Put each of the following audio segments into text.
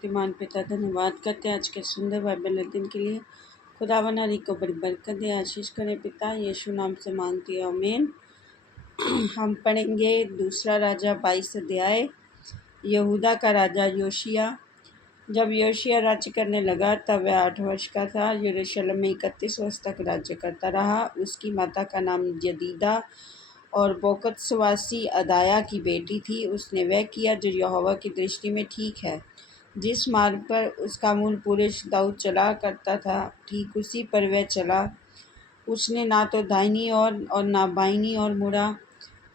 सर्वशक्तिमान पिता धन्यवाद करते हैं आज के सुंदर बाइबल दिन के लिए। खुदावन हरी को बड़ी बरकत दे, आशीष करें पिता, यीशु नाम से मांगती है, आमीन। हम पढ़ेंगे दूसरा राजा 22 अध्याय। यहूदा का राजा योशिया। जब योशिया राज्य करने लगा तब वह 8 वर्ष का था। यरूशलेम में 31 वर्ष तक राज्य करता रहा। उसकी माता का नाम यदीदा और बोकत्सवासी अदाया की बेटी थी। उसने वह किया जो यहोवा की दृष्टि में ठीक है। जिस मार्ग पर उसका मूल पुरुष दाऊद चला करता था, ठीक उसी पर वह चला। उसने ना तो दाहिनी ओर और ना बाईनी ओर मुड़ा।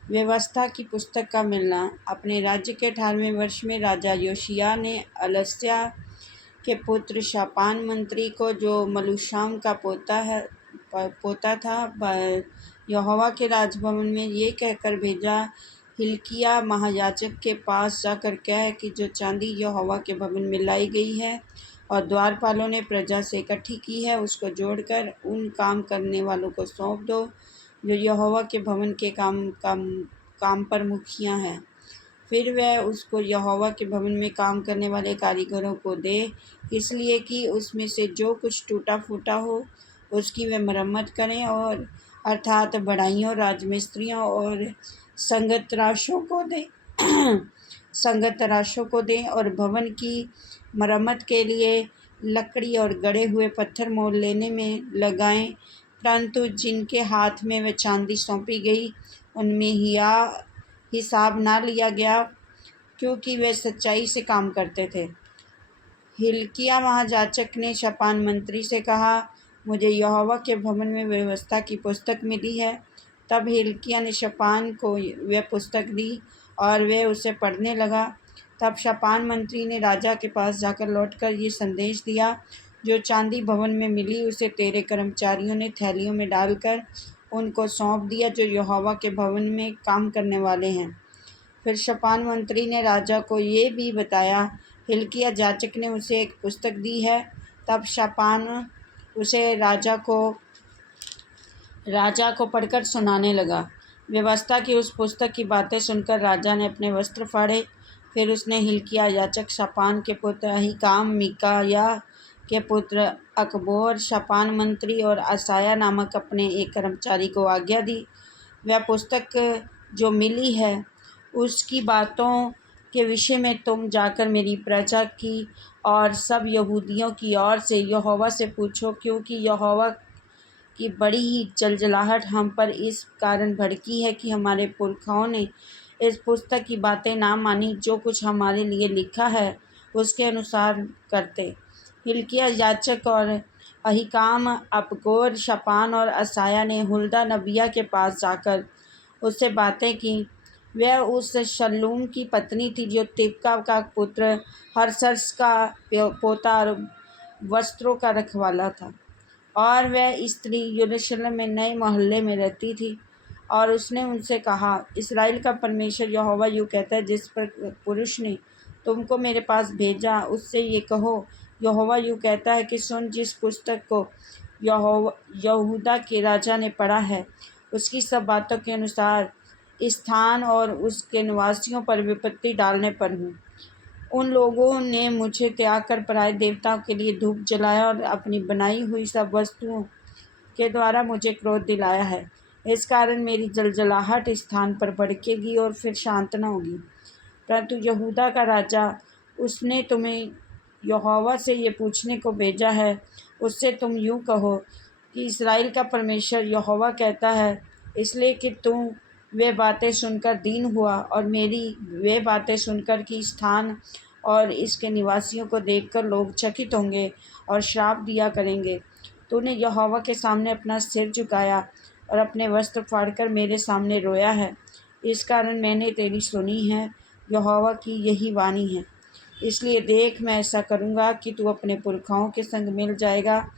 व्यवस्था की पुस्तक का मिलना। अपने राज्य के 18वें वर्ष में राजा योशिया ने अलस्या के पुत्र शापान मंत्री को, जो मलूशाम का पोता था, यहोवा के राजभवन में ये कहकर भेजा, हिल्किया महायाजक के पास जाकर कह कि जो चांदी यहोवा के भवन में लाई गई है और द्वारपालों ने प्रजा से इकट्ठी की है, उसको जोड़कर उन काम करने वालों को सौंप दो जो यहोवा के भवन के काम पर मुखिया हैं। फिर वह उसको यहोवा के भवन में काम करने वाले कारीगरों को दे, इसलिए कि उसमें से जो कुछ टूटा फूटा हो उसकी वे मरम्मत करें, और अर्थात बढ़ाइयों, राजमिस्त्रियों और संगतराशों को दें और भवन की मरम्मत के लिए लकड़ी और गढ़े हुए पत्थर मोल लेने में लगाएं। परंतु जिनके हाथ में वह चांदी सौंपी गई उनमें हिसाब ना लिया गया, क्योंकि वे सच्चाई से काम करते थे। हिल्किया महायाजक ने शापान मंत्री से कहा, मुझे यहोवा के भवन में व्यवस्था की पुस्तक मिली है। तब हिल्किया ने शापान को वह पुस्तक दी और वह उसे पढ़ने लगा। तब शापान मंत्री ने राजा के पास जाकर लौटकर ये संदेश दिया, जो चांदी भवन में मिली उसे तेरे कर्मचारियों ने थैलियों में डालकर उनको सौंप दिया जो यहोवा के भवन में काम करने वाले हैं। फिर शापान मंत्री ने राजा को ये भी बताया, हिल्किया याजक ने उसे एक पुस्तक दी है। तब शापान उसे राजा को पढ़कर सुनाने लगा। व्यवस्था की उस पुस्तक की बातें सुनकर राजा ने अपने वस्त्र फाड़े। फिर उसने हिल्किया याजक, शापान के पुत्र अहीकाम, मीकायाह के पुत्र अकबोर, शापान मंत्री और असाया नामक अपने एक कर्मचारी को आज्ञा दी, वह पुस्तक जो मिली है उसकी बातों के विषय में तुम जाकर मेरी प्रजा की और सब यहूदियों की ओर से यहोवा से पूछो, क्योंकि यहोवा की बड़ी ही जलजलाहट हम पर इस कारण भड़की है कि हमारे पुरखाओं ने इस पुस्तक की बातें ना मानी। जो कुछ हमारे लिए लिखा है उसके अनुसार करते। हिल्किया याजक और अहीकाम, अकबोर, शापान और असाया ने हुल्दा नबिया के पास जाकर उससे बातें की। वह उस शल्लूम की पत्नी थी जो तिबका का पुत्र हरसस का पोता और वस्त्रों का रखवाला था, और वह स्त्री यरूशलेम में नए मोहल्ले में रहती थी। और उसने उनसे कहा, इस्राएल का परमेश्वर यहोवा यूँ कहता है, जिस पर पुरुष ने तुमको मेरे पास भेजा उससे ये कहो, यहोवा यूँ कहता है कि सुन, जिस पुस्तक को यहूदा के राजा ने पढ़ा है उसकी सब बातों के अनुसार स्थान और उसके निवासियों पर विपत्ति डालने पर हूँ। उन लोगों ने मुझे त्याग कर पराए देवताओं के लिए धूप जलाया और अपनी बनाई हुई सब वस्तुओं के द्वारा मुझे क्रोध दिलाया है। इस कारण मेरी जलजलाहट स्थान पर भड़केगी और फिर शांत न होगी। परंतु यहूदा का राजा, उसने तुम्हें यहोवा से ये पूछने को भेजा है, उससे तुम यूँ कहो कि इस्राएल का परमेश्वर यहोवा कहता है, इसलिए कि तुम वे बातें सुनकर दीन हुआ और मेरी वे बातें सुनकर कि स्थान और इसके निवासियों को देखकर लोग चकित होंगे और श्राप दिया करेंगे, तूने यहोवा के सामने अपना सिर झुकाया और अपने वस्त्र फाड़कर मेरे सामने रोया है। इस कारण मैंने तेरी सुनी है, यहोवा की यही वाणी है। इसलिए देख, मैं ऐसा करूँगा कि तू अपने पुरखाओं के संग मिल जाएगा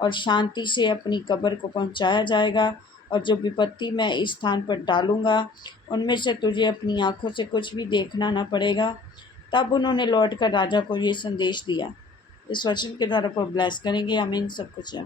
और शांति से अपनी कब्र को पहुँचाया जाएगा, और जो विपत्ति मैं इस स्थान पर डालूँगा उनमें से तुझे अपनी आँखों से कुछ भी देखना न पड़ेगा। तब उन्होंने लौटकर राजा को ये संदेश दिया। इस वचन के द्वारा पर ब्लेस करेंगे। आमीन। सब कुछ है।